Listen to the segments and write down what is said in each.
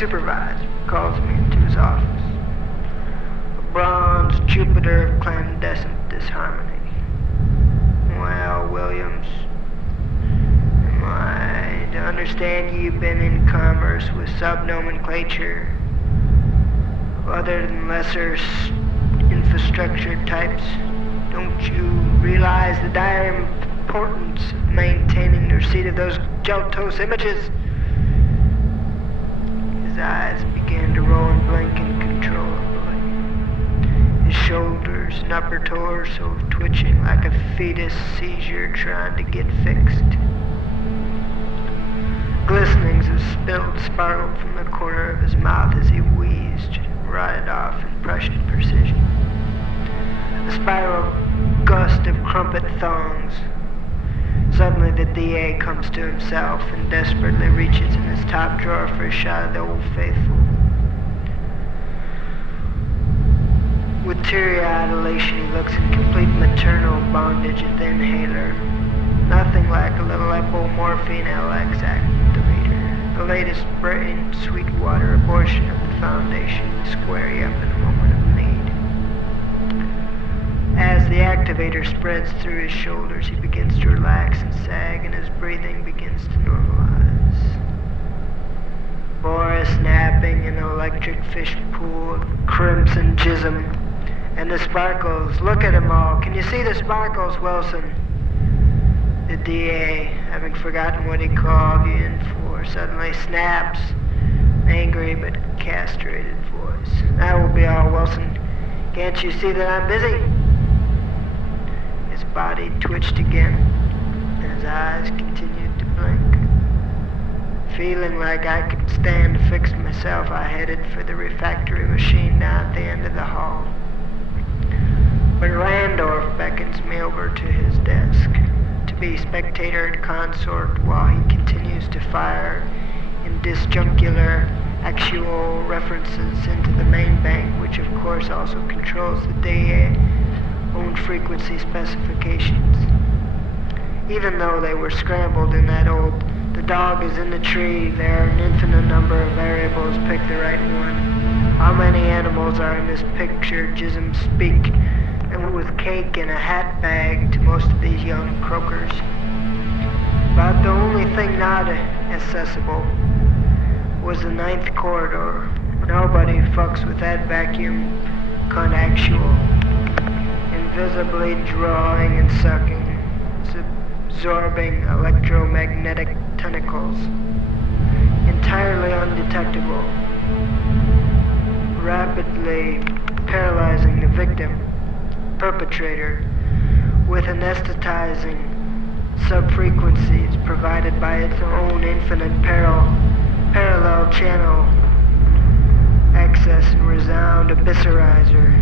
supervisor calls me into his office. A bronze Jupiter of clandestine disharmony. Well, Williams, am I to understand you've been in commerce with subnomenclature other than lesser infrastructure types? Don't you realize the dire importance of maintaining the receipt of those Geltos images? His eyes began to roll and blink uncontrollably. His shoulders and upper torso twitching like a fetus seizure trying to get fixed. Glistenings of spilled sparkled from the corner of his mouth as he wheezed, rotted off in Prussian precision. A spiral gust of crumpet thongs. Suddenly the DA comes to himself and desperately reaches in his top drawer for a shot of the Old Faithful. With teary-eyed elation, he looks in complete maternal bondage at the inhaler. Nothing like a little epomorphine LX activator, the latest brain sweet-water abortion of the Foundation to square you up in a moment of need. As the activator spreads through his shoulders, he begins to relax and sag, and his breathing begins to normalize. Boris napping in an electric fish pool of crimson jism. And the sparkles, look at them all. Can you see the sparkles, Wilson? The DA, having forgotten what he called you in for, suddenly snaps, an angry but castrated voice. That will be all, Wilson. Can't you see that I'm busy? His body twitched again, and his eyes continued to blink. Feeling like I could stand to fix myself, I headed for the refractory machine down at the end of the hall. But Randorf beckons me over to his desk to be spectator and consort while he continues to fire in disjunctular actual references into the main bank, which of course also controls the DA-owned frequency specifications. Even though they were scrambled in that old "the dog is in the tree," there are an infinite number of variables. Pick the right one. How many animals are in this picture, Jism speak? And with cake in a hat bag to most of these young croakers. But the only thing not accessible was the 9th corridor. Nobody fucks with that vacuum conactual, invisibly drawing and sucking, absorbing electromagnetic tentacles, entirely undetectable, rapidly paralyzing the victim, perpetrator, with anesthetizing subfrequencies provided by its own infinite parallel channel access and resound eviscerizer.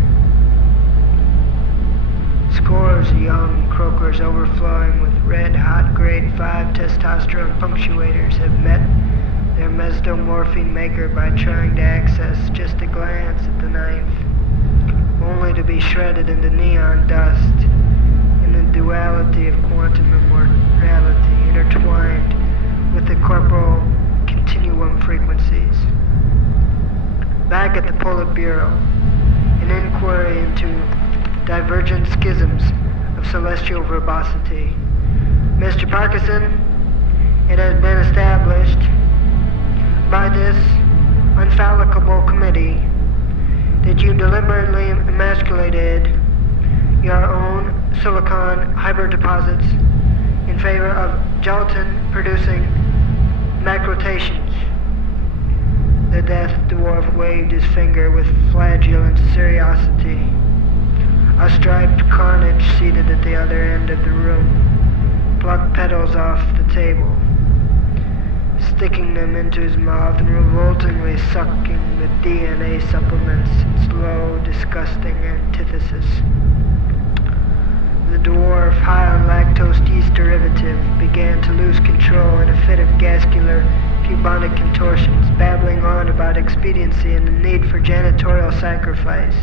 Scores of young croakers overflowing with red-hot grade 5 testosterone punctuators have met their mesomorphine maker by trying to access just a glance at the 9th. Only to be shredded into neon dust in the duality of quantum immortality intertwined with the corporal continuum frequencies. Back at the Politburo, an inquiry into divergent schisms of celestial verbosity. Mr. Parkinson, it has been established by this unfallible committee that you deliberately emasculated your own silicon hybrid deposits in favor of gelatin-producing macrotations. The death dwarf waved his finger with flagellant seriosity. A striped carnage seated at the other end of the room plucked petals off the table, sticking them into his mouth and revoltingly sucking the DNA supplements in slow, disgusting antithesis. The dwarf, high on lactose yeast derivative, began to lose control in a fit of gascular, bubonic contortions, babbling on about expediency and the need for janitorial sacrifice.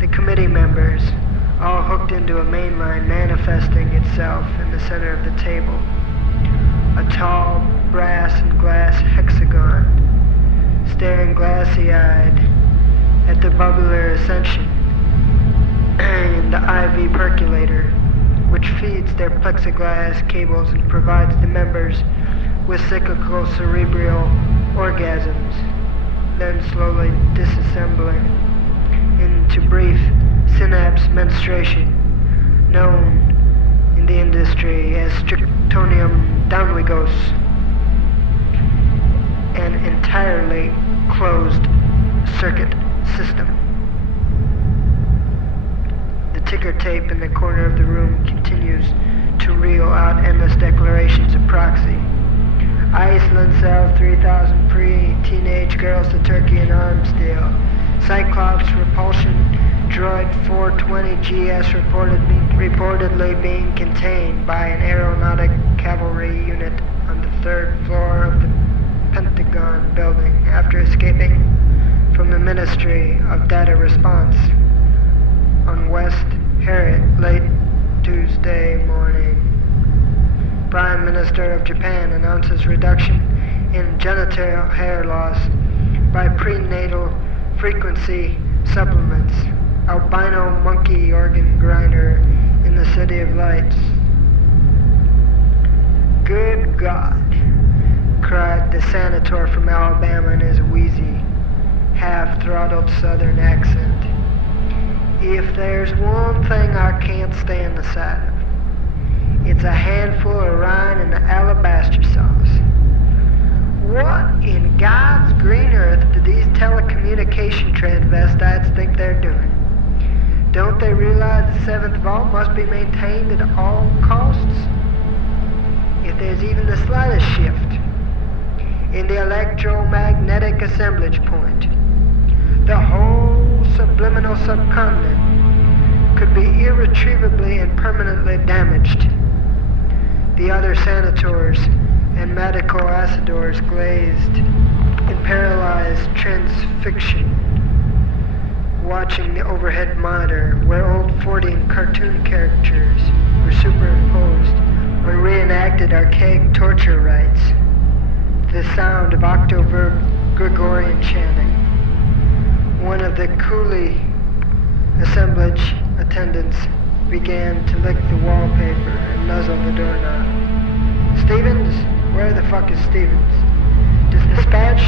The committee members, all hooked into a main line manifesting itself in the center of the table. A tall brass and glass hexagon, staring glassy-eyed at the bubbler ascension and the IV percolator, which feeds their plexiglass cables and provides the members with cyclical cerebral orgasms, then slowly disassembling into brief synapse menstruation, known in the industry as stryctonium downwigos, an entirely closed circuit system. The ticker tape in the corner of the room continues to reel out endless declarations of proxy. Iceland sells 3,000 pre-teenage girls to Turkey in arms deal. Cyclops repulsion droid 420 GS reportedly being contained by an aeronautic cavalry unit on the 3rd floor of the Pentagon building after escaping from the Ministry of Data Response on West Harriet late Tuesday morning. Prime Minister of Japan announces reduction in genital hair loss by prenatal frequency supplements. Albino monkey Organgrinder in the City of Lights. Good God, cried the senator from Alabama in his wheezy, half-throttled southern accent. If there's one thing I can't stand the sight of, it's a handful of rind and the alabaster sauce. What in God's green earth do these telecommunication transvestites think they're doing? Don't they realize the 7th vault must be maintained at all costs? If there's even the slightest shift in the electromagnetic assemblage point, the whole subliminal subcontinent could be irretrievably and permanently damaged. The other senators and medical acidors glazed in paralyzed transfixion, watching the overhead monitor where old Fortean cartoon characters were superimposed on reenacted archaic torture rites. The sound of octoverb Gregorian chanting. One of the coolie assemblage attendants began to lick the wallpaper and nuzzle the doorknob. Stevens? Where the fuck is Stevens? Dispatch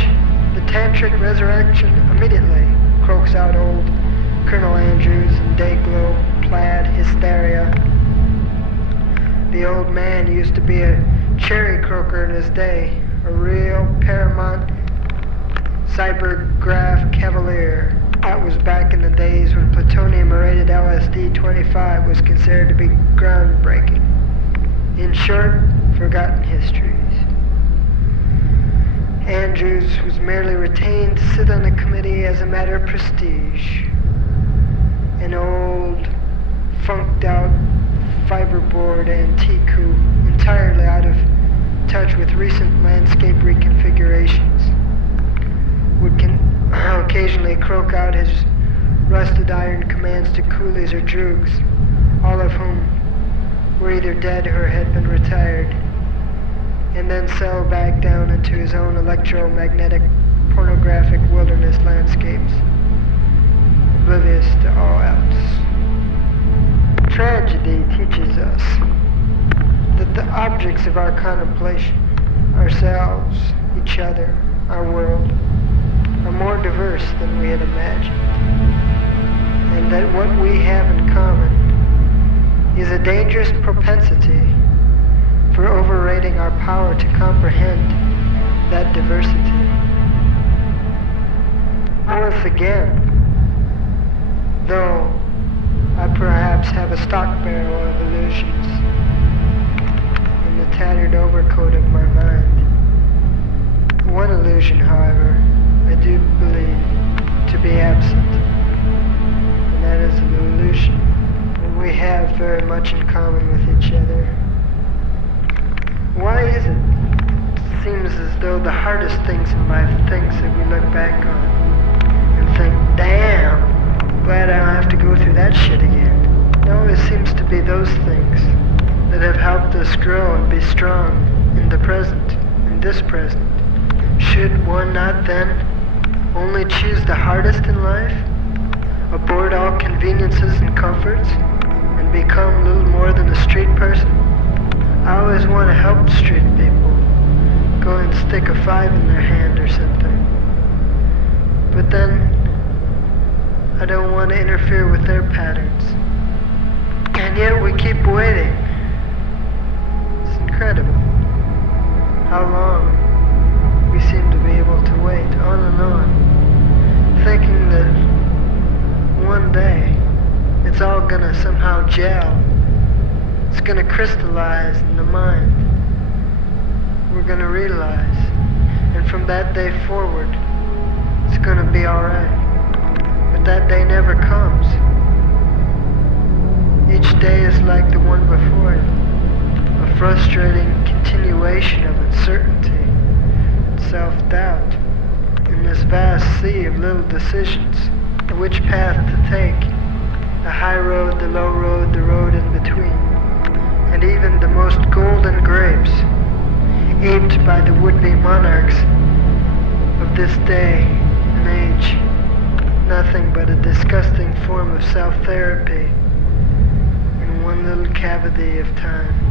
the tantric resurrection immediately, croaks out old Colonel Andrews in day-glow plaid hysteria. The old man used to be a cherry croaker in his day, a real paramount cybergraph cavalier. That was back in the days when plutonium-irradiated LSD-25 was considered to be groundbreaking. In short, forgotten histories. Andrews was merely retained to sit on the committee as a matter of prestige. An old, funked-out fiberboard antique who, entirely out of touch with recent landscape reconfigurations, would occasionally croak out his rusted iron commands to coolies or droogs, all of whom were either dead or had been retired, and then settle back down into his own electromagnetic pornographic wilderness landscapes, oblivious to all else. Tragedy teaches us that the objects of our contemplation, ourselves, each other, our world, are more diverse than we had imagined, and that what we have in common is a dangerous propensity for overrating our power to comprehend that diversity. Once again, though I perhaps have a stock barrel of illusions in the tattered overcoat of my mind. One illusion, however, I do believe to be absent, and that is an illusion that we have very much in common with each other. Why is it? It seems as though the hardest things in life are things that we look back on and think, damn, glad I don't have to go through that shit again. It always seems to be those things that have helped us grow and be strong in the present, in this present. Should one not then only choose the hardest in life, abort all conveniences and comforts, and become little more than a street person? I always want to help street people, go and stick a 5 in their hand or something. But then, I don't want to interfere with their patterns. And yet we keep waiting. It's incredible how long we seem to be able to wait, on and on, thinking that one day it's all gonna somehow gel. It's gonna crystallize in the mind. We're gonna realize. And from that day forward, it's gonna be alright. But that day never comes. Each day is like the one before it. A frustrating continuation of uncertainty and self-doubt in this vast sea of little decisions. Which path to take. The high road, the low road, the road in between. And even the most golden grapes, aped by the would-be monarchs of this day and age. Nothing but a disgusting form of self-therapy in one little cavity of time.